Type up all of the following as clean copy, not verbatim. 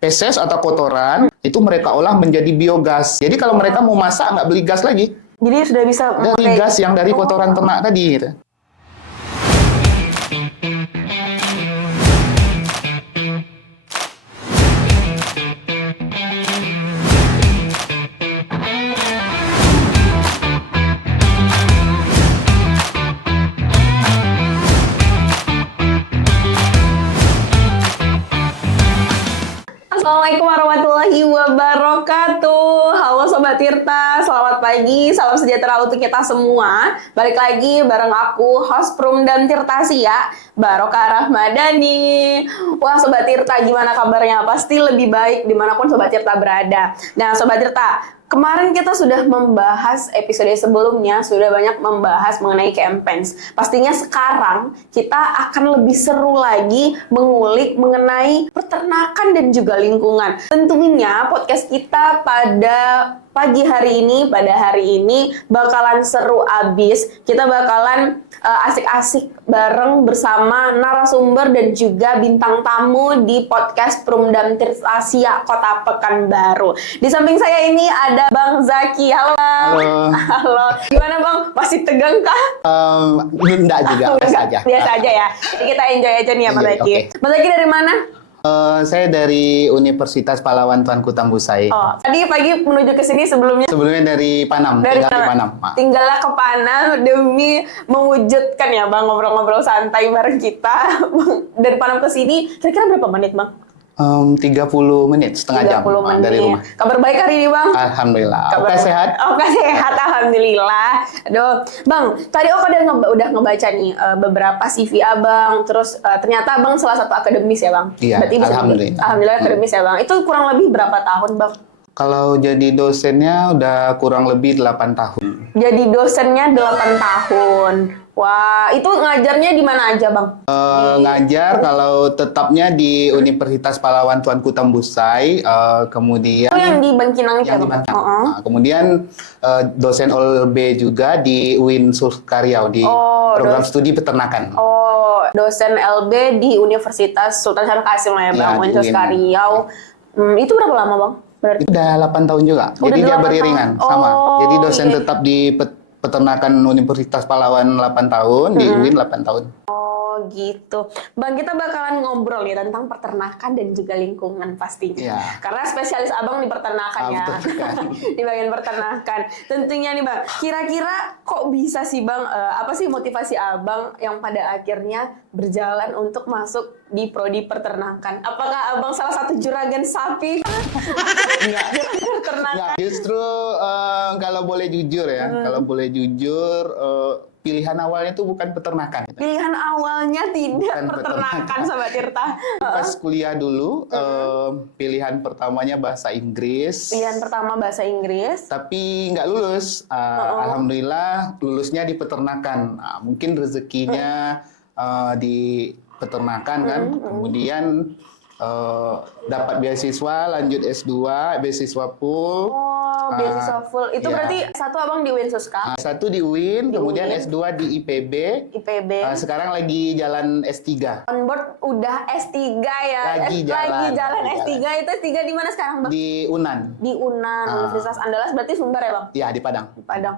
feses atau kotoran itu mereka olah menjadi biogas. Jadi kalau mereka mau masak nggak beli gas lagi. Jadi sudah bisa Dari gas yang dari kotoran ternak tadi gitu. Assalamualaikum warahmatullahi wabarakatuh. Halo Sobat Tirta, selamat pagi, salam sejahtera untuk kita semua. Balik lagi bareng aku, host Prumdam Tirtasia, Barokah Rahmadani. Wah Sobat Tirta, gimana kabarnya? Pasti lebih baik dimanapun Sobat Tirta berada. Nah Sobat Tirta, kemarin kita sudah membahas episode sebelumnya, sudah banyak membahas mengenai campaigns. Pastinya sekarang kita akan lebih seru lagi mengulik mengenai peternakan dan juga lingkungan. Tentunya podcast kita pada pagi hari ini bakalan seru abis. Kita bakalan asik-asik bareng bersama narasumber dan juga bintang tamu di podcast Prumdam Tirtasia Kota Pekanbaru. Di samping saya ini ada Bang Zaki. Halo. Halo. Halo. Gimana Bang? Masih tegang kah? Enggak juga, biasa aja. Biasa aja ya. Jadi kita enjoy aja nih ya Bang Zaki. Okay. Bang Zaki dari mana? Saya dari Universitas Pahlawan Tuanku Tambusai. Oh, tadi pagi menuju ke sini sebelumnya Dari Panam, tinggal di Panam. Tinggallah ke Panam demi mewujudkan ya Bang ngobrol-ngobrol santai bareng kita. Dari Panam ke sini kira-kira berapa menit Bang? 30 menit, setengah jam dari rumah. Kabar baik hari ini Bang? Alhamdulillah. Kabar Oke, sehat? Oke sehat, alhamdulillah. Aduh, Bang, tadi Oka udah ngebaca nih beberapa CV Abang, terus ternyata Abang salah satu akademis ya Bang? Iya, Berarti bisa alhamdulillah. Alhamdulillah akademis ya Bang. Itu kurang lebih berapa tahun Bang? Kalau jadi dosennya udah kurang lebih 8 tahun. Jadi dosennya 8 tahun. Wah, itu ngajarnya di mana aja, Bang? Ngajar kalau tetapnya di Universitas Pahlawan Tuanku Tambusai, kemudian Itu yang di Bangkinang itu ya, yang di Bang? Batam. Nah, kemudian dosen OLB juga di UIN Sukaryau di program studi peternakan. Oh, dosen LB di Universitas Sultan Syarif Kasim lah ya, Bang, Universitas Sukaryau. Itu berapa lama, Bang? Berarti Itu udah 8 tahun juga. Jadi dia beriringan sama. Jadi dosen tetap di peternakan Universitas Pahlawan 8 tahun, di UIN 8 tahun. Oh gitu. Bang, kita bakalan ngobrol nih tentang peternakan dan juga lingkungan pastinya. Iya. Karena spesialis Abang di peternakan ya. Betul sekali. Di bagian peternakan. Tentunya nih Bang, kira-kira kok bisa sih Bang, apa sih motivasi Abang yang pada akhirnya berjalan untuk masuk di prodi peternakan? Apakah Abang salah satu juragan sapi? Enggak, peternakan. Justru kalau boleh jujur ya, pilihan awalnya itu bukan peternakan. Pilihan awalnya tidak Bukan peternakan, Sobat Tirta. Pas kuliah dulu, pilihan pertamanya bahasa Inggris. Pilihan pertama bahasa Inggris. Tapi nggak lulus. Alhamdulillah lulusnya di peternakan. Mungkin rezekinya di peternakan kan. Kemudian dapat beasiswa, lanjut S2, beasiswa full. Oh, beasiswa full. Itu berarti satu Abang di UIN Suska? Satu di UIN, kemudian S2 di IPB. Sekarang lagi jalan S3. On board udah S3 ya? Lagi jalan S3. Itu S3 di mana sekarang Bang? Di UNAN. Di UNAN, Universitas Andalas berarti Sumber ya Bang? Ya, di Padang. Di Padang.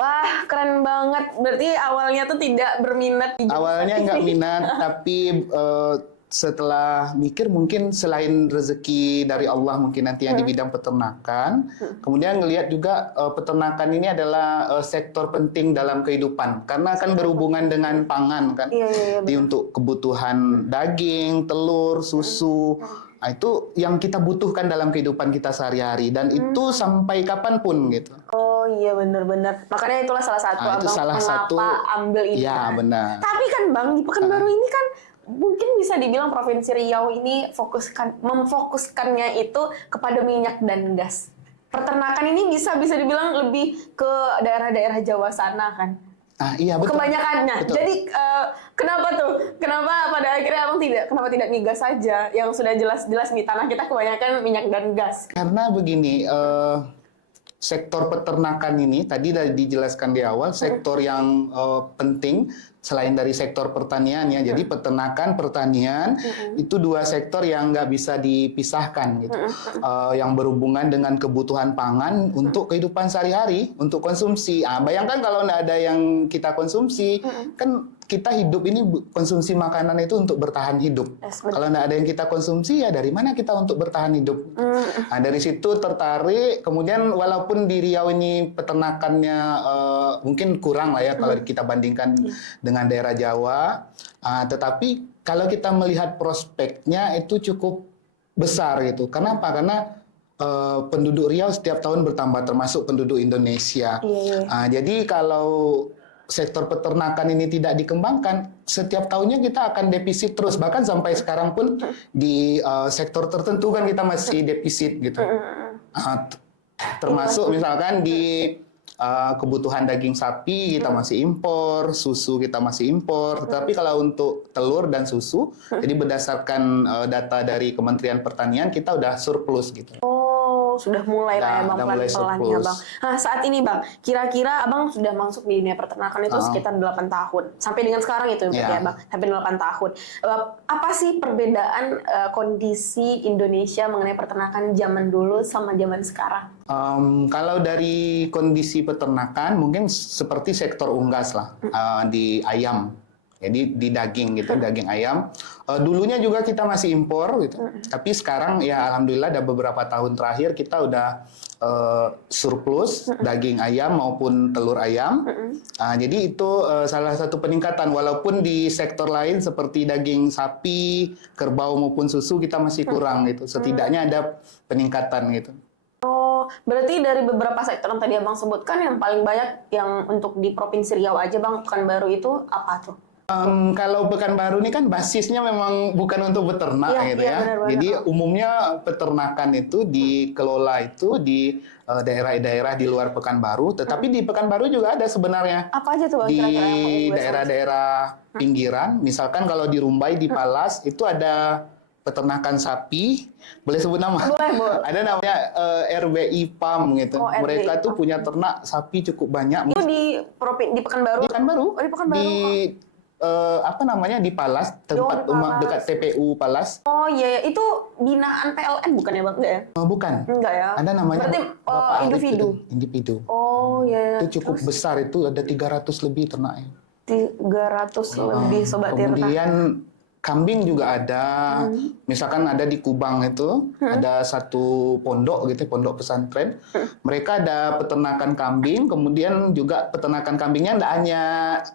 Wah, keren banget. Berarti awalnya tuh tidak berminat di awalnya nggak minat, tapi setelah mikir mungkin selain rezeki dari Allah mungkin nanti yang di bidang peternakan, kemudian ngelihat juga peternakan ini adalah sektor penting dalam kehidupan karena kan berhubungan dengan pangan kan, untuk kebutuhan daging, telur, susu. Nah, itu yang kita butuhkan dalam kehidupan kita sehari-hari dan itu sampai kapanpun gitu. Oh iya benar-benar. Makanya itulah salah satu Abang mengapa ambil ini. Iya benar. Tapi kan Bang di Pekanbaru ini kan mungkin bisa dibilang Provinsi Riau ini memfokuskannya itu kepada minyak dan gas. Peternakan ini bisa dibilang lebih ke daerah-daerah Jawa sana kan. Iya betul. Kebanyakannya. Betul. Jadi kenapa tuh? Kenapa pada akhirnya Abang kenapa tidak migas saja yang sudah jelas-jelas di tanah kita kebanyakan minyak dan gas? Karena begini, sektor peternakan ini tadi sudah dijelaskan di awal, sektor yang penting selain dari sektor pertanian ya. Jadi peternakan, pertanian itu dua sektor yang nggak bisa dipisahkan gitu. Yang berhubungan dengan kebutuhan pangan untuk kehidupan sehari-hari, untuk konsumsi. Bayangkan kalau nggak ada yang kita konsumsi, kan kita hidup ini konsumsi makanan itu untuk bertahan hidup. Kalau nggak ada yang kita konsumsi, ya dari mana kita untuk bertahan hidup? Nah, dari situ tertarik. Kemudian walaupun di Riau ini peternakannya mungkin kurang lah ya kalau kita bandingkan dengan daerah Jawa, tetapi kalau kita melihat prospeknya itu cukup besar gitu. Kenapa? Karena penduduk Riau setiap tahun bertambah, termasuk penduduk Indonesia. Jadi kalau sektor peternakan ini tidak dikembangkan, setiap tahunnya kita akan defisit terus. Bahkan sampai sekarang pun di sektor tertentu kan kita masih defisit gitu. Termasuk misalkan di kebutuhan daging sapi kita masih impor, susu kita masih impor. Tetapi kalau untuk telur dan susu, jadi berdasarkan data dari Kementerian Pertanian kita udah surplus gitu. Sudah mulai lah ya Bang, pelan-pelan ya Bang. Nah saat ini Bang, kira-kira Abang sudah masuk di dunia peternakan itu sekitar 8 tahun. Sampai dengan sekarang itu ya Bang, sampai 8 tahun. Apa sih perbedaan kondisi Indonesia mengenai peternakan zaman dulu sama zaman sekarang? Kalau dari kondisi peternakan, mungkin seperti sektor unggas lah, di ayam. Jadi di daging gitu, daging ayam. Dulunya juga kita masih impor gitu. Tapi sekarang ya alhamdulillah ada beberapa tahun terakhir kita udah surplus daging ayam maupun telur ayam. Jadi itu salah satu peningkatan. Walaupun di sektor lain seperti daging sapi, kerbau maupun susu kita masih kurang gitu. Setidaknya ada peningkatan gitu. Berarti dari beberapa sektor yang tadi Abang sebutkan, yang paling banyak yang untuk di Provinsi Riau aja Bang, Pekanbaru itu apa tuh? Kalau Pekanbaru ini kan basisnya memang bukan untuk beternak gitu ya. Benar-benar. Jadi umumnya peternakan itu dikelola itu di daerah-daerah di luar Pekanbaru, tetapi di Pekanbaru juga ada sebenarnya. Apa aja tuh Bang Di kira-kira yang mau daerah-daerah pinggiran, misalkan kalau di Rumbai di Palas itu ada peternakan sapi, boleh sebut nama? Boleh. Ada namanya RWI Farm gitu. RWI Mereka tuh punya ternak sapi cukup banyak. Itu di Pekanbaru? Di Pekanbaru. Di Pekanbaru. Apa namanya di Palas, tempat di Palas. dekat TPU Palas. Oh iya, itu binaan PLN bukan ya Bang? Enggak ya? Bukan. Enggak ya. Ada namanya berarti Bapak Arif individu. itu, individu. Oh iya. Itu cukup besar, itu ada 300 lebih ternaknya. 300 lebih Sobat Tirta. Kemudian kambing juga ada, misalkan ada di Kubang itu, ada satu pondok gitu, pondok pesantren. Mereka ada peternakan kambing, kemudian juga peternakan kambingnya tidak hanya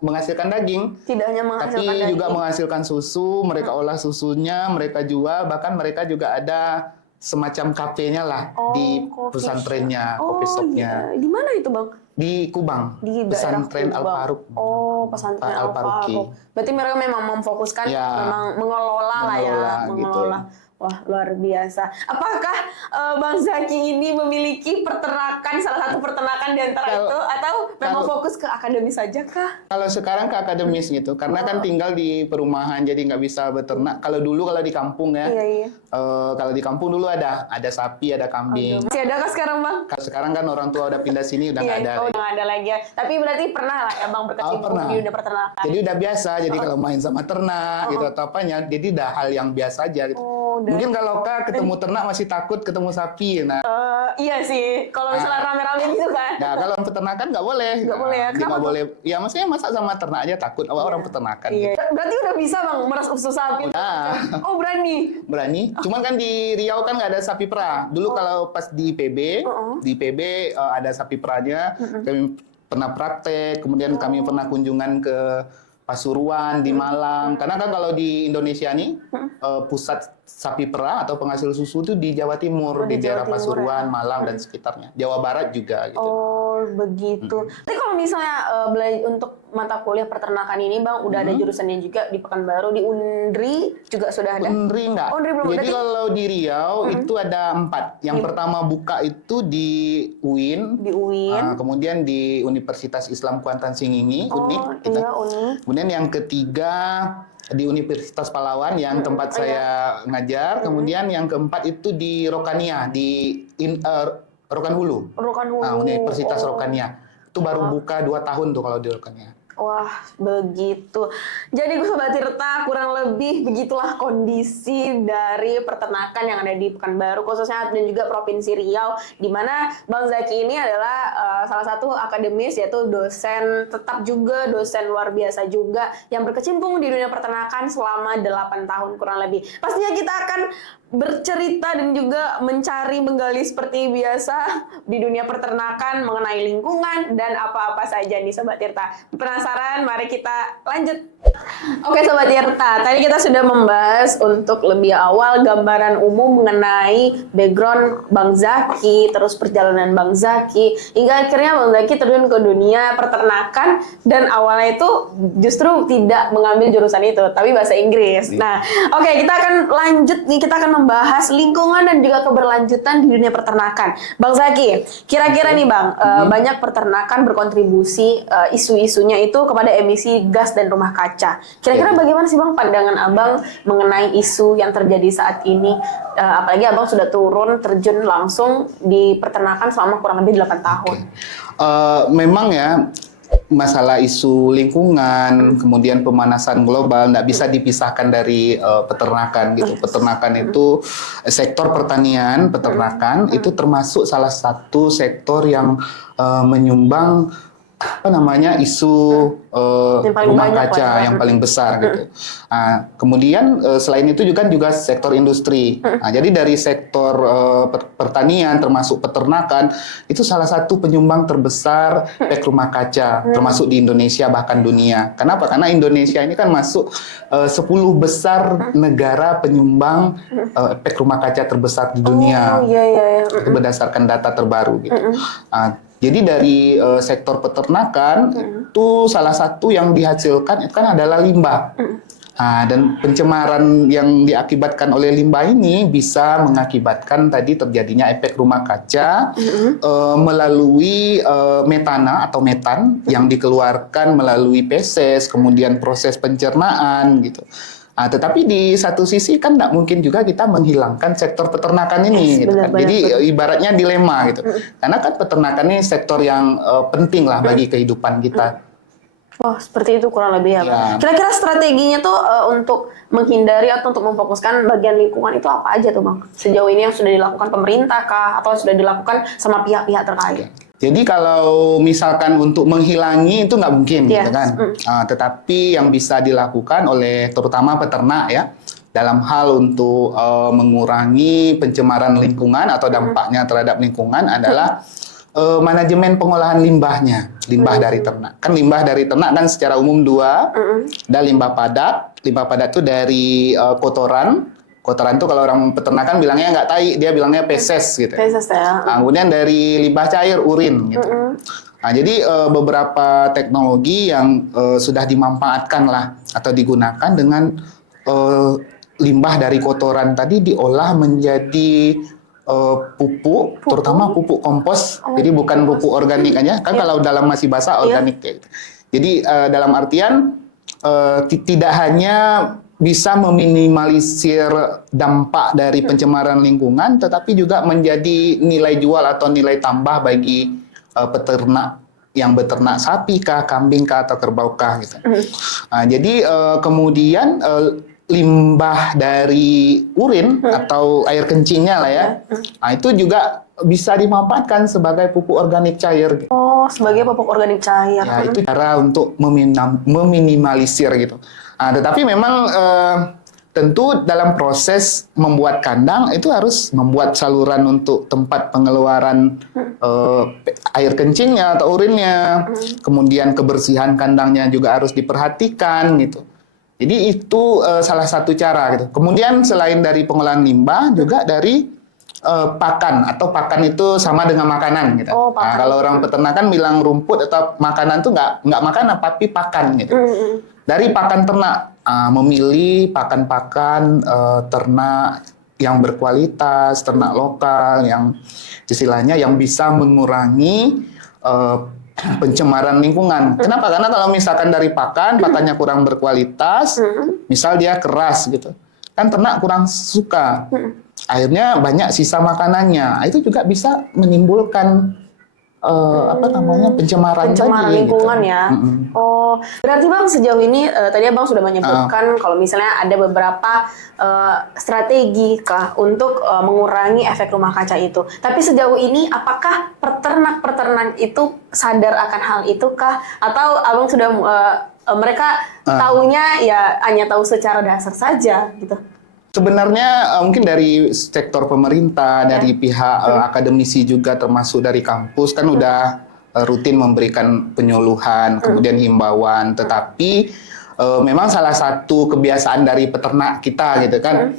menghasilkan daging, Tidak hanya tapi menghasilkan daging. juga menghasilkan susu, mereka olah susunya, mereka jual, bahkan mereka juga ada semacam kafenya lah di pesantrennya, coffee shopnya. Iya. Di mana itu Bang? Di Kubang, Di pesantren daerah Kubang. Al-Faruq. Oh, pesantren Al-Faruqi. Al-Faruq. Berarti mereka memang memfokuskan, memang mengelola lah ya, mengelola. Gitu. Wah, luar biasa. Apakah Bang Zaki ini memiliki peternakan, salah satu peternakan di antara itu, atau memang fokus ke akademis saja kah? Kalau sekarang ke akademis gitu, karena kan tinggal di perumahan, jadi nggak bisa beternak. Kalau dulu kalau di kampung ya, kalau di kampung dulu ada sapi, ada kambing. Masih ada kah sekarang Bang? Kalau sekarang kan orang tua udah pindah sini, udah nggak ada. Udah nggak ada lagi ya. Tapi berarti pernah lah ya Bang berkecimpung di dunia peternakan. Jadi udah biasa, jadi kalau main sama ternak gitu atau apanya, jadi udah hal yang biasa aja gitu. Mungkin kalau Kak ketemu ternak masih takut ketemu sapi. Nah, iya sih, kalau misalnya rame-rame gitu kan. Nah, kalau peternakan nggak boleh. Nggak boleh ya? Dia nggak boleh. Ya maksudnya masa sama ternak aja takut. Orang peternakan. Iya. Gitu. Berarti udah bisa Bang meres usus sapi? Udah. Oh berani? Berani. Cuman kan di Riau kan nggak ada sapi perah. Dulu kalau pas di IPB ada sapi perahnya. Kami pernah praktek. Kemudian kami pernah kunjungan ke Pasuruan di Malang. Karena kan kalau di Indonesia nih pusat sapi perah atau penghasil susu itu di Jawa Timur, di daerah Pasuruan, Malang dan sekitarnya. Jawa Barat juga gitu. Oh, begitu. Tapi kalau misalnya untuk mata kuliah peternakan ini Bang, udah ada jurusannya juga di Pekanbaru, di Undri juga sudah ada? Undri enggak. Oh, Undri belum. Jadi kalau di Riau itu ada 4. Yang pertama buka itu di UIN. Di UIN. Kemudian di Universitas Islam Kuantan Singingi, UNIK. Iya, UNIK. Kemudian yang ketiga di Universitas Palawan yang tempat saya ngajar. Kemudian yang keempat itu di Rokania, di Rokan Hulu. Rokan Hulu. Nah, Universitas Oh. Rokania. Itu baru buka 2 tahun tuh kalau di Rokania. Wah, begitu. Jadi Sobat Tirta, kurang lebih begitulah kondisi dari peternakan yang ada di Pekanbaru khususnya dan juga Provinsi Riau, di mana Bang Zaki ini adalah salah satu akademis, yaitu dosen tetap juga, dosen luar biasa juga yang berkecimpung di dunia peternakan selama 8 tahun kurang lebih. Pastinya kita akan bercerita dan juga mencari menggali seperti biasa di dunia peternakan mengenai lingkungan dan apa-apa saja nih Sobat Tirta. Penasaran? Mari kita lanjut. Oke Sobat Tirta, tadi kita sudah membahas untuk lebih awal gambaran umum mengenai background Bang Zaki, terus perjalanan Bang Zaki, hingga akhirnya Bang Zaki terjun ke dunia peternakan dan awalnya itu justru tidak mengambil jurusan itu, tapi bahasa Inggris. Nah, oke, kita akan lanjut nih, kita akan membahas lingkungan dan juga keberlanjutan di dunia peternakan. Bang Zaki, kira-kira nih Bang, banyak peternakan berkontribusi isu-isunya itu kepada emisi gas dan rumah kaca. Kira-kira bagaimana sih Bang pandangan Abang mengenai isu yang terjadi saat ini? Apalagi Abang sudah turun terjun langsung di peternakan selama kurang lebih 8 tahun. Memang ya, masalah isu lingkungan, kemudian pemanasan global nggak bisa dipisahkan dari peternakan gitu. Peternakan itu sektor pertanian, peternakan itu termasuk salah satu sektor yang menyumbang isu rumah kaca yang paling besar gitu. Kemudian selain itu juga sektor industri. Jadi dari sektor pertanian termasuk peternakan itu salah satu penyumbang terbesar efek rumah kaca termasuk di Indonesia bahkan dunia. Kenapa? Karena Indonesia ini kan masuk 10 besar negara penyumbang efek rumah kaca terbesar di dunia. Itu berdasarkan data terbaru gitu. Jadi dari sektor peternakan itu salah satu yang dihasilkan itu kan adalah limbah. Dan pencemaran yang diakibatkan oleh limbah ini bisa mengakibatkan tadi terjadinya efek rumah kaca melalui metana atau metan yang dikeluarkan melalui feses, kemudian proses pencernaan gitu. Tetapi di satu sisi kan nggak mungkin juga kita menghilangkan sektor peternakan ini, gitu kan. Jadi ibaratnya dilema gitu. Karena kan peternakan ini sektor yang penting lah bagi kehidupan kita. Wah, seperti itu kurang lebih ya, Bang. Kira-kira strateginya tuh untuk menghindari atau untuk memfokuskan bagian lingkungan itu apa aja tuh, Bang? Sejauh ini yang sudah dilakukan pemerintah kah? Atau sudah dilakukan sama pihak-pihak terkait? Jadi kalau misalkan untuk menghilangi itu nggak mungkin, gitu kan. Tetapi yang bisa dilakukan oleh terutama peternak ya, dalam hal untuk mengurangi pencemaran lingkungan atau dampaknya terhadap lingkungan adalah manajemen pengolahan limbahnya, limbah dari ternak. Kan limbah dari ternak kan secara umum dua, ada limbah padat. Limbah padat itu dari kotoran. Kotoran itu kalau orang peternakan bilangnya nggak tai, dia bilangnya feses gitu. Feses ya. Kemudian dari limbah cair, urin gitu. Jadi beberapa teknologi yang sudah dimanfaatkan lah atau digunakan dengan limbah dari kotoran tadi diolah menjadi pupuk, terutama pupuk kompos. Jadi bukan pupuk organik aja. Kan kalau dalam masih basah organik kayak gitu. Jadi dalam artian tidak hanya bisa meminimalisir dampak dari pencemaran lingkungan, tetapi juga menjadi nilai jual atau nilai tambah bagi peternak yang beternak sapi kah, kambing kah, atau kerbau kah gitu. Jadi kemudian limbah dari urin atau air kencingnya lah ya, itu juga bisa dimanfaatkan sebagai pupuk organik cair. Oh, sebagai pupuk organik cair. Ya, itu cara untuk meminimalisir gitu. Tetapi memang tentu dalam proses membuat kandang itu harus membuat saluran untuk tempat pengeluaran air kencingnya atau urinnya. Kemudian kebersihan kandangnya juga harus diperhatikan gitu. Jadi itu salah satu cara gitu. Kemudian selain dari pengolahan limbah juga dari pakan, atau pakan itu sama dengan makanan gitu. Kalau orang peternakan bilang rumput atau makanan itu nggak makanan tapi pakan gitu. Dari pakan ternak, memilih pakan-pakan ternak yang berkualitas, ternak lokal yang istilahnya yang bisa mengurangi pencemaran lingkungan. Kenapa? Karena kalau misalkan dari pakannya kurang berkualitas, misal dia keras gitu, kan ternak kurang suka. akhirnya banyak sisa makanannya. Itu juga bisa menimbulkan pencemaran lingkungan gitu. ya. Oh, berarti Bang sejauh ini tadi Abang sudah menyebutkan kalau misalnya ada beberapa strategi kah untuk mengurangi efek rumah kaca itu. Tapi sejauh ini apakah peternak-peternak itu sadar akan hal itu kah? Atau Abang sudah mereka taunya ya hanya tahu secara dasar saja gitu? Sebenarnya mungkin dari sektor pemerintah, dari pihak akademisi juga termasuk dari kampus kan udah rutin memberikan penyuluhan, kemudian himbauan. Tetapi memang salah satu kebiasaan dari peternak kita gitu kan,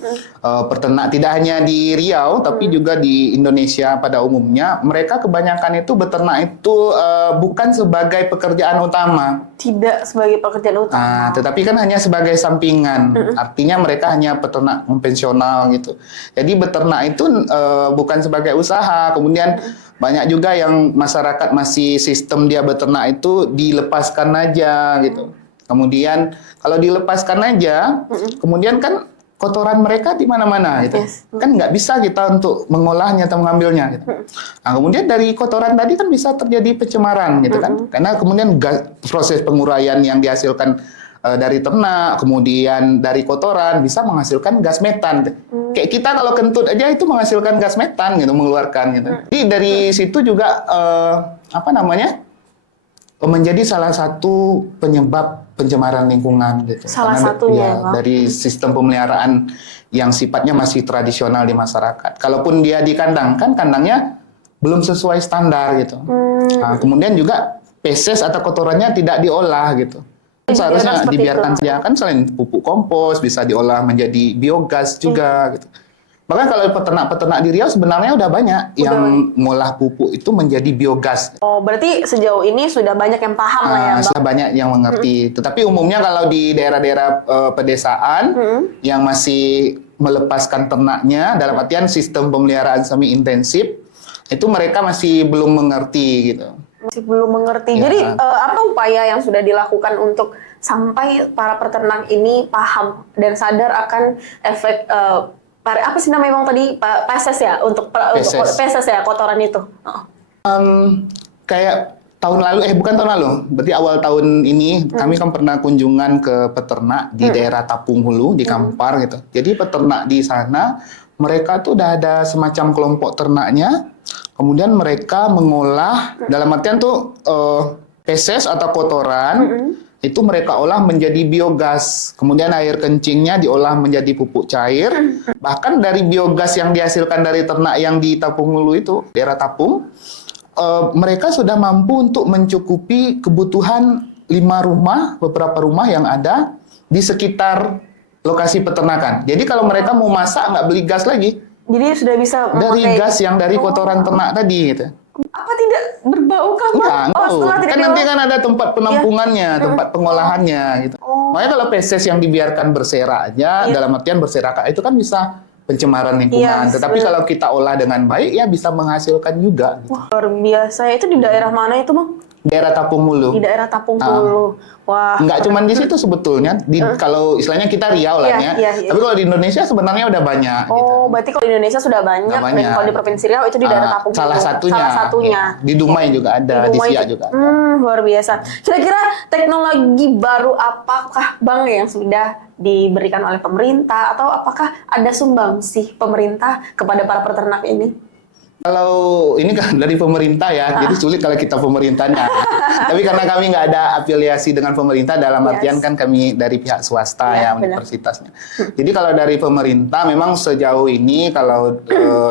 peternak tidak hanya di Riau tapi juga di Indonesia pada umumnya, mereka kebanyakan itu beternak itu bukan sebagai pekerjaan utama. Tidak sebagai pekerjaan utama. Tetapi kan hanya sebagai sampingan. Artinya mereka hanya peternak konvensional gitu. Jadi beternak itu bukan sebagai usaha. Kemudian banyak juga yang masyarakat masih sistem dia beternak itu dilepaskan aja gitu. Kemudian kalau dilepaskan aja, kemudian kan kotoran mereka di mana-mana gitu. Kan nggak bisa kita untuk mengolahnya atau mengambilnya gitu. Nah, kemudian dari kotoran tadi kan bisa terjadi pencemaran gitu kan. Karena kemudian proses penguraian yang dihasilkan dari ternak, kemudian dari kotoran bisa menghasilkan gas metan. Kayak kita kalau kentut aja itu menghasilkan gas metan gitu, mengeluarkan gitu. Jadi dari situ juga menjadi salah satu penyebab pencemaran lingkungan gitu. Salah satunya dari sistem pemeliharaan yang sifatnya masih tradisional di masyarakat. Kalaupun dia dikandangkan, kandangnya belum sesuai standar gitu. Nah, kemudian juga feses atau kotorannya tidak diolah gitu. Seharusnya dibiarkan saja, kan selain pupuk kompos bisa diolah menjadi biogas juga gitu. Bahkan kalau peternak-peternak di Riau sebenarnya udah banyak yang ngolah pupuk itu menjadi biogas. Oh, berarti sejauh ini sudah banyak yang paham lah ya, Bang? Sudah banyak yang mengerti. Tetapi umumnya kalau di daerah-daerah pedesaan yang masih melepaskan ternaknya, dalam artian sistem pemeliharaan semi intensif, itu mereka masih belum mengerti gitu. Masih belum mengerti. Jadi apa upaya yang sudah dilakukan untuk sampai para peternak ini paham dan sadar akan efek apa sih namanya Bang tadi, feses ya, untuk feses ya, kotoran itu? Kayak tahun lalu, bukan tahun lalu, berarti awal tahun ini kami kan pernah kunjungan ke peternak di daerah Tapung Hulu di Kampar gitu. Jadi peternak di sana mereka tuh udah ada semacam kelompok ternaknya, kemudian mereka mengolah, dalam artian tuh feses atau kotoran itu mereka olah menjadi biogas, kemudian air kencingnya diolah menjadi pupuk cair. Bahkan dari biogas yang dihasilkan dari ternak yang di Tapung Hulu itu, daerah Tapung, mereka sudah mampu untuk mencukupi kebutuhan 5 beberapa rumah yang ada di sekitar lokasi peternakan. Jadi kalau mereka mau masak nggak beli gas lagi. Jadi sudah bisa dari gas yang dari kotoran ternak tadi gitu. Apa tidak berbau kah, Bang? Kan nanti kan ada tempat penampungannya, tempat pengolahannya gitu. Makanya kalau feses yang dibiarkan berserak aja, dalam artian berserak itu kan bisa pencemaran lingkungan. Tetapi kalau kita olah dengan baik ya bisa menghasilkan juga. Gitu. Wah, luar biasa. Itu di daerah mana itu, Bang? Daerah Tapung Hulu. Di daerah Tapung Hulu. Wah. Nggak cuma di situ sebetulnya. Kalau istilahnya kita Riau lah ya. Tapi kalau di Indonesia sebenarnya udah banyak. Oh, berarti kalau di Indonesia sudah banyak. Dan kalau di Provinsi Riau itu di daerah Tapung Hulu. Salah satunya. Ya. Di Dumai juga ada, di Siak juga ada. Luar biasa. Kira-kira teknologi baru apakah, Bang, yang sudah diberikan oleh pemerintah? Atau apakah ada sumbangsih pemerintah kepada para peternak ini? Kalau ini kan dari pemerintah ya, jadi sulit kalau kita pemerintahnya. Tapi karena kami nggak ada afiliasi dengan pemerintah, dalam artian kan kami dari pihak swasta ya universitasnya. Jadi kalau dari pemerintah memang sejauh ini kalau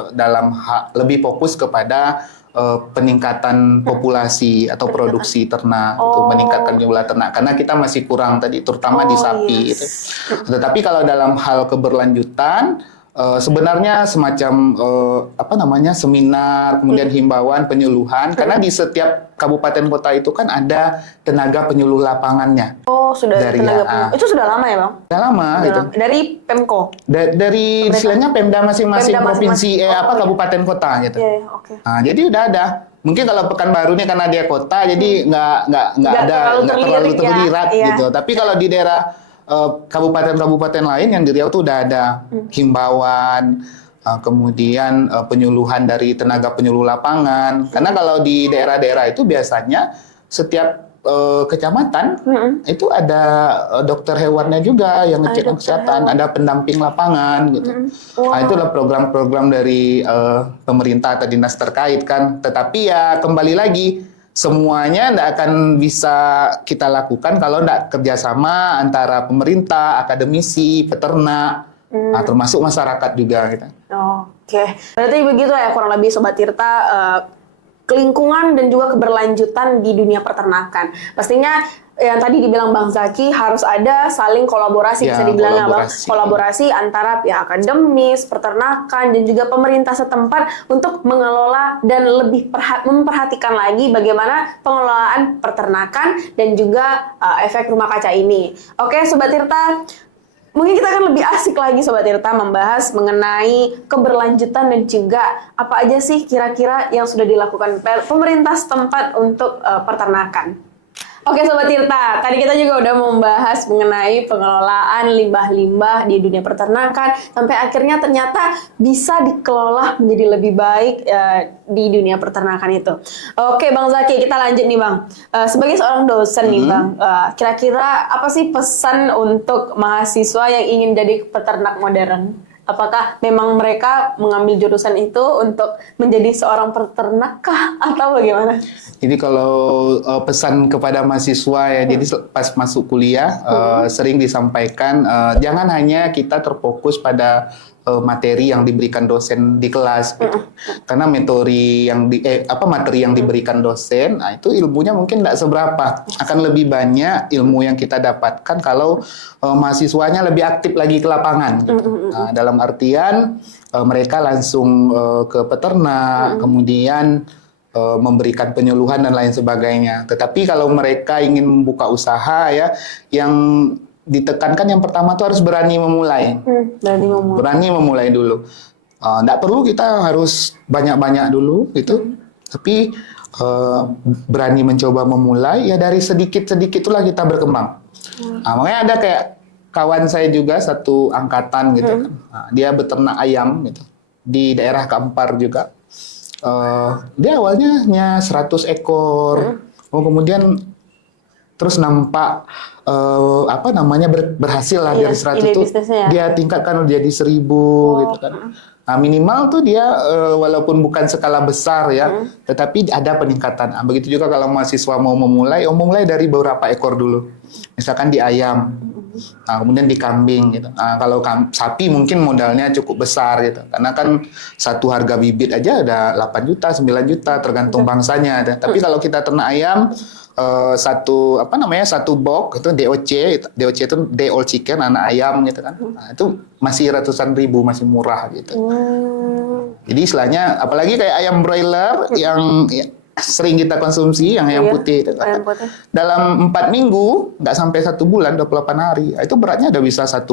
dalam lebih fokus kepada peningkatan populasi atau produksi ternak, untuk meningkatkan jumlah ternak. Karena kita masih kurang tadi, terutama di sapi. Gitu. Tetapi kalau dalam hal keberlanjutan, sebenarnya semacam seminar, kemudian himbauan, penyuluhan, karena di setiap kabupaten kota itu kan ada tenaga penyuluh lapangannya. Oh, sudah dari tenaga penyuluh. Itu sudah lama ya, Bang? Sudah lama gitu. Dari Pemko. Dari istilahnya Pemda masing-masing provinsi kabupaten kota gitu. Nah, jadi udah ada. Mungkin kalau Pekanbaru ini karena dia kota, jadi nggak terlalu terlihat gitu. Tapi kalau di daerah kabupaten-kabupaten lain yang di Riau tuh udah ada himbauan, kemudian penyuluhan dari tenaga penyuluh lapangan. Karena kalau di daerah-daerah itu biasanya setiap kecamatan itu ada dokter hewannya juga yang ngecek kesehatan, ada pendamping lapangan gitu. Nah, itulah program-program dari pemerintah atau dinas terkait kan. Tetapi ya kembali lagi semuanya tidak akan bisa kita lakukan kalau tidak kerjasama antara pemerintah, akademisi, peternak, termasuk masyarakat juga gitu. Oke, berarti begitu ya kurang lebih Sobat Tirta, kelingkungan dan juga keberlanjutan di dunia peternakan. Pastinya yang tadi dibilang Bang Zaki harus ada saling kolaborasi, bisa dibilang ya Bang, kolaborasi antara pihak akademis, peternakan, dan juga pemerintah setempat untuk mengelola dan lebih memperhatikan lagi bagaimana pengelolaan peternakan dan juga efek rumah kaca ini. Oke Sobat Tirta, mungkin kita akan lebih asik lagi Sobat Tirta membahas mengenai keberlanjutan dan juga apa aja sih kira-kira yang sudah dilakukan pemerintah setempat untuk peternakan. Oke Sobat Tirta, tadi kita juga udah membahas mengenai pengelolaan limbah-limbah di dunia peternakan sampai akhirnya ternyata bisa dikelola menjadi lebih baik di dunia peternakan itu. Oke Bang Zaki, kita lanjut nih Bang. Sebagai seorang dosen nih Bang, kira-kira apa sih pesan untuk mahasiswa yang ingin jadi peternak modern? Apakah memang mereka mengambil jurusan itu untuk menjadi seorang peternak kah? Atau bagaimana? Jadi kalau pesan kepada mahasiswa ya, jadi pas masuk kuliah sering disampaikan jangan hanya kita terfokus pada materi yang diberikan dosen di kelas gitu. Karena materi yang diberikan dosen, nah itu ilmunya mungkin tidak seberapa. Akan lebih banyak ilmu yang kita dapatkan kalau mahasiswanya lebih aktif lagi ke lapangan gitu. Nah, dalam artian mereka langsung ke peternak, kemudian memberikan penyuluhan dan lain sebagainya. Tetapi kalau mereka ingin membuka usaha ya, yang ditekankan yang pertama tuh harus berani memulai. Berani memulai dulu. Nggak perlu kita harus banyak-banyak dulu gitu. Tapi berani mencoba memulai, ya dari sedikit-sedikit itulah kita berkembang. Makanya ada kayak kawan saya juga satu angkatan gitu kan. Dia beternak ayam gitu di daerah Kampar juga. Dia awalnya hanya 100 ekor. Kemudian terus nampak berhasil lah dari 100 itu dia tingkatkan jadi 1000 gitu kan. Nah, minimal tuh dia walaupun bukan skala besar ya, tetapi ada peningkatan. Nah, begitu juga kalau mahasiswa mau memulai dari beberapa ekor dulu. Misalkan di ayam. Nah, kemudian di kambing gitu. Nah, kalau sapi mungkin modalnya cukup besar gitu. Karena kan satu harga bibit aja ada 8 juta, 9 juta tergantung bangsanya. Tapi kalau kita ternak ayam satu box itu DOC itu day old chicken, anak ayam gitu kan. Nah, itu masih ratusan ribu, masih murah gitu. Jadi istilahnya apalagi kayak ayam broiler yang sering kita konsumsi, yang ayam putih itu kan. Dalam 4 minggu nggak sampai 1 bulan, 28 hari itu beratnya udah bisa 1,2,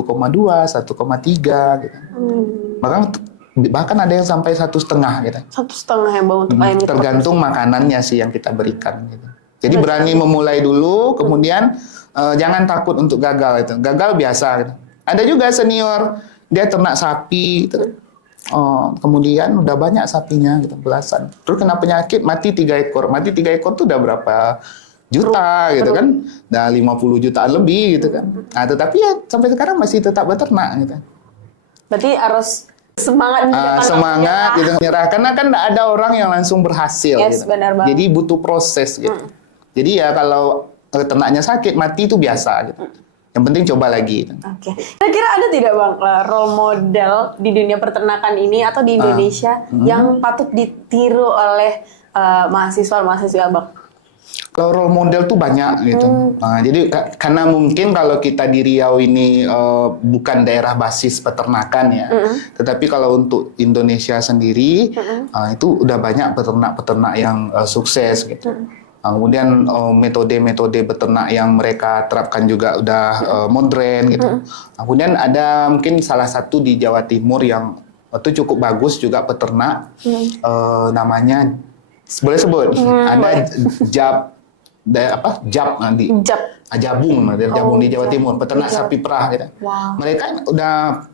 1,3 gitu. Bahkan ada yang sampai 1,5 gitu. 1,5 ya Bang untuk ayam itu. Tergantung makanannya sih yang kita berikan gitu. Jadi berani memulai dulu, kemudian jangan takut untuk gagal itu. Gagal biasa gitu. Ada juga senior, dia ternak sapi gitu. Kemudian udah banyak sapinya gitu, belasan. Terus kena penyakit, mati 3 ekor. Mati 3 ekor tuh udah berapa juta gitu kan. Udah 50 jutaan lebih gitu kan. Nah, tetapi ya sampai sekarang masih tetap beternak gitu. Berarti harus semangat gitu, nyerah. Karena kan ada orang yang langsung berhasil gitu. Benar banget. Jadi butuh proses gitu. Jadi ya kalau ternaknya sakit, mati itu biasa gitu. Yang penting coba lagi. Oke. Kira-kira ada tidak Bang role model di dunia peternakan ini atau di Indonesia yang patut ditiru oleh mahasiswa Bang? Kalau role model tuh banyak gitu. Nah, jadi karena mungkin kalau kita di Riau ini bukan daerah basis peternakan ya, tetapi kalau untuk Indonesia sendiri itu udah banyak peternak-peternak yang sukses gitu. Kemudian metode-metode beternak yang mereka terapkan juga udah modern gitu. Kemudian ada mungkin salah satu di Jawa Timur yang itu cukup bagus juga peternak, namanya boleh sebut, ada Jabung di Jawa Timur, peternak sapi perah gitu. Mereka udah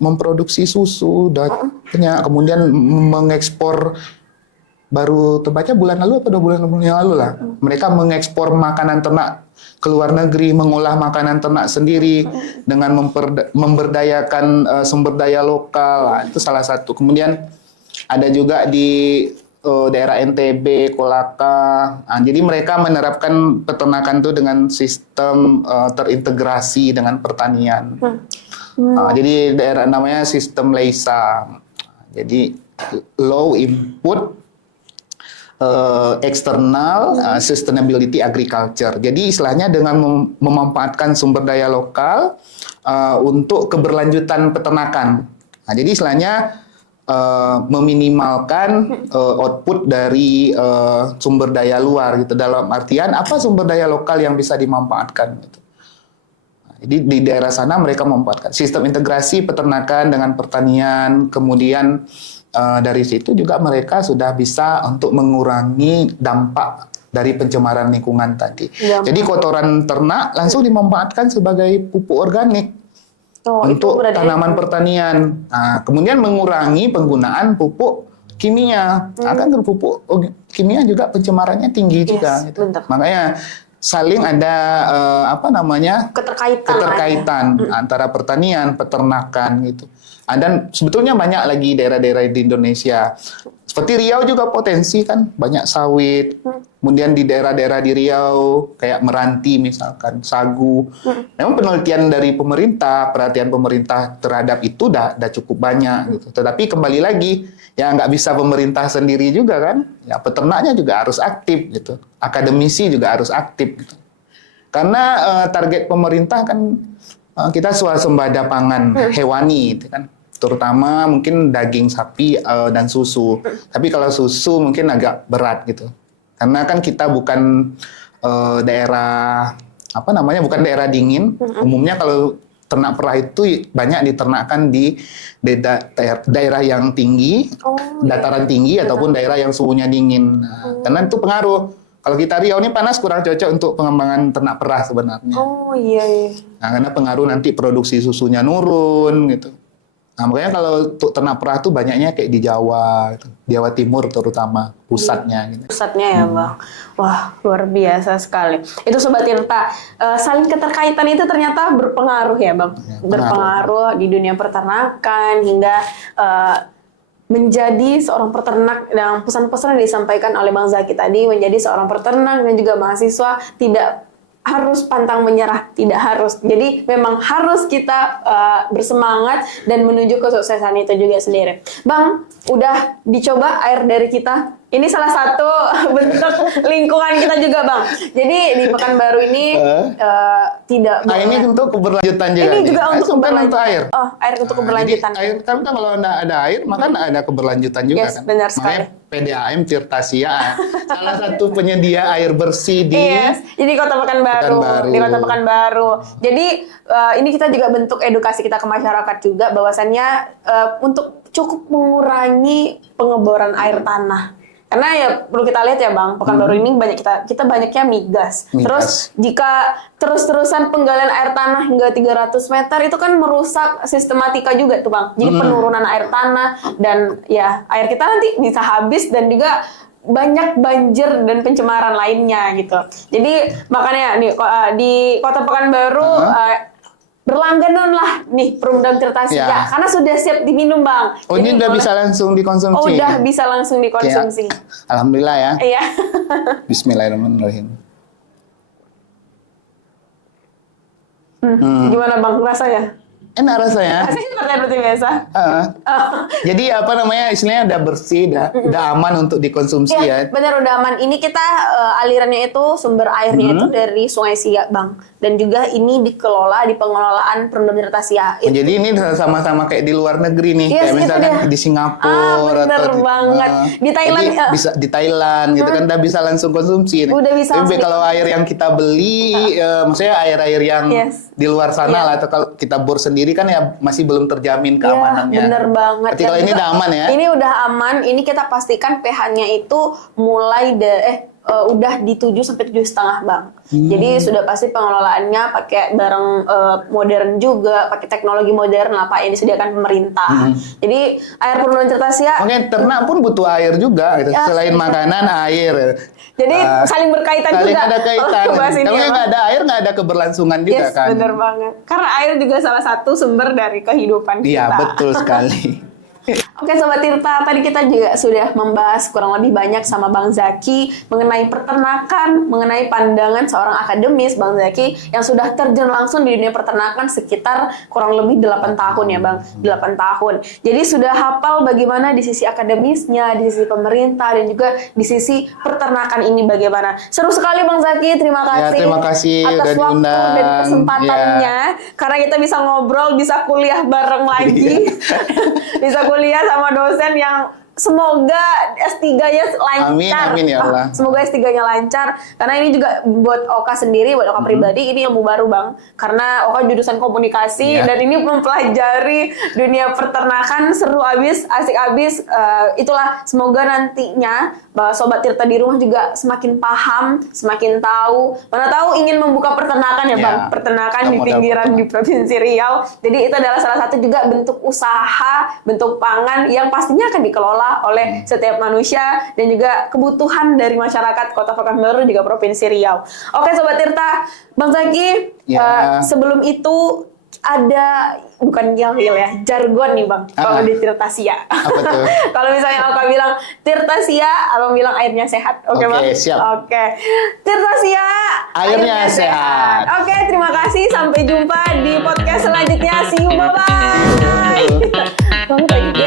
memproduksi susu, banyak, kemudian mengekspor. Baru terbaca bulan lalu atau 2 bulan yang lalu lah, mereka mengekspor makanan ternak ke luar negeri, mengolah makanan ternak sendiri dengan memberdayakan sumber daya lokal. Nah, itu salah satu. Kemudian ada juga di daerah NTB, Kolaka. Nah, jadi mereka menerapkan peternakan itu dengan sistem terintegrasi dengan pertanian. Jadi daerah namanya sistem LEISA. Jadi low input external sustainability agriculture. Jadi istilahnya dengan memanfaatkan sumber daya lokal untuk keberlanjutan peternakan. Nah, jadi istilahnya meminimalkan output dari sumber daya luar gitu. Dalam artian apa sumber daya lokal yang bisa dimanfaatkan gitu. Jadi di daerah sana mereka memanfaatkan sistem integrasi peternakan dengan pertanian, kemudian dari situ juga mereka sudah bisa untuk mengurangi dampak dari pencemaran lingkungan tadi. Ya, jadi kotoran ternak langsung dimanfaatkan sebagai pupuk organik untuk tanaman pertanian. Nah, kemudian mengurangi penggunaan pupuk kimia. Nah, kan pupuk kimia juga pencemarannya tinggi juga. Gitu. Makanya saling ada keterkaitan antara pertanian, peternakan gitu. Dan sebetulnya banyak lagi daerah-daerah di Indonesia. Seperti Riau juga potensi kan, banyak sawit. Kemudian di daerah-daerah di Riau, kayak Meranti misalkan, sagu. Memang penelitian dari pemerintah, perhatian pemerintah terhadap itu udah cukup banyak gitu. Tetapi kembali lagi, ya nggak bisa pemerintah sendiri juga kan. Ya peternaknya juga harus aktif gitu. Akademisi juga harus aktif gitu. Karena target pemerintah kan kita swasembada pangan hewani gitu kan. Terutama mungkin daging sapi dan susu. Tapi kalau susu mungkin agak berat gitu. Karena kan kita bukan daerah bukan daerah dingin. Umumnya kalau ternak perah itu banyak diternakkan di daerah yang tinggi, dataran tinggi ataupun daerah yang suhunya dingin. Nah, karena itu pengaruh. Kalau kita Riau ini panas kurang cocok untuk pengembangan ternak perah sebenarnya. Oh iya. Nah, karena pengaruh nanti produksi susunya nurun gitu. Nah, makanya kalau untuk ternak perah tuh banyaknya kayak di Jawa, gitu. Jawa Timur terutama pusatnya. Gitu. Pusatnya ya Bang. Wah luar biasa sekali. Itu Sobat Tirta, saling keterkaitan itu ternyata berpengaruh ya Bang. Ya, berpengaruh di dunia peternakan hingga menjadi seorang peternak, dan pesan-pesan yang disampaikan oleh Bang Zaki tadi, menjadi seorang peternak dan juga mahasiswa tidak harus pantang menyerah, tidak harus. Jadi memang harus kita bersemangat dan menuju kesuksesan itu juga sendiri. Bang, udah dicoba air dari kita? Ini salah satu bentuk lingkungan kita juga, Bang. Jadi di Pekanbaru ini tidak. Nah, ini untuk keberlanjutan juga. Ini juga untuk keberlanjutan. Air. Oh, air untuk keberlanjutan. Jadi, air kan kalau ada air, maka ada keberlanjutan juga kan. Benar sekali. Makanya PDAM Tirtasia salah satu penyedia air bersih di jadi Kota Pekanbaru. Di Kota Pekanbaru. Jadi ini kita juga bentuk edukasi kita ke masyarakat juga bahwasannya untuk cukup mengurangi pengeboran air tanah. Karena ya perlu kita lihat ya Bang, Pekanbaru ini banyak kita banyaknya migas. Terus jika terus-terusan penggalian air tanah hingga 300 meter itu kan merusak sistematika juga tuh Bang. Jadi penurunan air tanah dan ya air kita nanti bisa habis dan juga banyak banjir dan pencemaran lainnya gitu. Jadi makanya nih di Kota Pekanbaru berlangganan lah nih Perumdam Tirtasia karena sudah siap diminum Bang. Oh, jadi, ini udah bisa langsung dikonsumsi? Oh, udah bisa langsung dikonsumsi. Ya. Alhamdulillah ya. Iya. Bismillahirrahmanirrahim. Gimana Bang rasanya? Enak rasanya. Rasanya seperti air putih biasa. Jadi istilahnya udah bersih, udah aman untuk dikonsumsi ya. Benar, udah aman. Ini kita alirannya itu sumber airnya itu dari Sungai Siak Bang, dan juga ini dikelola di pengelolaan Perumdam Tirtasia. Jadi ini sama-sama kayak di luar negeri nih, kayak misalkan di Singapura atau banget. Di Thailand. Jadi bisa di Thailand gitu kan, udah bisa langsung konsumsi. Udah bisa. Tapi kalau air yang kita beli, maksudnya air-air yang di luar sana lah, atau kalau kita bor sendiri kan ya masih belum terjamin keamanannya. Bener banget. Tapi kalau ini udah aman ya? Ini udah aman. Ini kita pastikan pH-nya itu mulai udah di 7 sampai 7,5 Bang. Jadi sudah pasti pengelolaannya pakai barang modern juga, pakai teknologi modern lah Pak yang disediakan pemerintah. Jadi air perundungan Tirtasia. Oke, ternak pun butuh air juga, gitu. Ya, Selain makanan, air. Jadi saling berkaitan Saling juga. ada kaitan. Bahas ini Kalau ya, nggak Bang. ada air, nggak ada keberlangsungan juga Yes, kan. bener banget. Karena air juga salah satu sumber dari kehidupan Iya, kita. betul sekali. Oke Sobat Tirta, tadi kita juga sudah membahas kurang lebih banyak sama Bang Zaki mengenai peternakan, mengenai pandangan seorang akademis Bang Zaki yang sudah terjun langsung di dunia peternakan sekitar kurang lebih 8 tahun ya Bang, 8 tahun. Jadi sudah hafal bagaimana di sisi akademisnya, di sisi pemerintah, dan juga di sisi peternakan ini bagaimana. Seru sekali Bang Zaki, terima Ya, kasih, terima kasih atas udah waktu diundang. dan kesempatannya. Karena kita bisa ngobrol, bisa kuliah bareng lagi, bisa kuliah sama dosen yang semoga S3-nya lancar. Amin ya Allah. Semoga S3-nya lancar. Karena ini juga buat Oka sendiri, buat Oka pribadi, ini ilmu baru Bang. Karena Oka jurusan komunikasi Iya. dan ini mempelajari dunia peternakan, seru abis, asik abis. Itulah semoga nantinya Sobat Tirta di rumah juga semakin paham, semakin tahu. Mana tahu ingin membuka peternakan ya Bang. Ya, Peternakan di modal pinggiran di Provinsi Riau. Jadi itu adalah salah satu juga bentuk usaha, bentuk pangan yang pastinya akan dikelola oleh setiap manusia dan juga kebutuhan dari masyarakat Kota Pekanbaru juga Provinsi Riau. Oke Sobat Tirta, Bang Zaki, Ya. sebelum itu ada bukan yel-yel ya, jargon nih Bang, kalau di Tirtasia. Apa tuh? Kalau misalnya Oka bilang Tirtasia, Abang bilang airnya sehat. Oke Bang? siap. Oke. Tirtasia, Airnya sehat. Oke, terima kasih. Sampai jumpa di podcast selanjutnya. See you, bye-bye. Bang, thank you.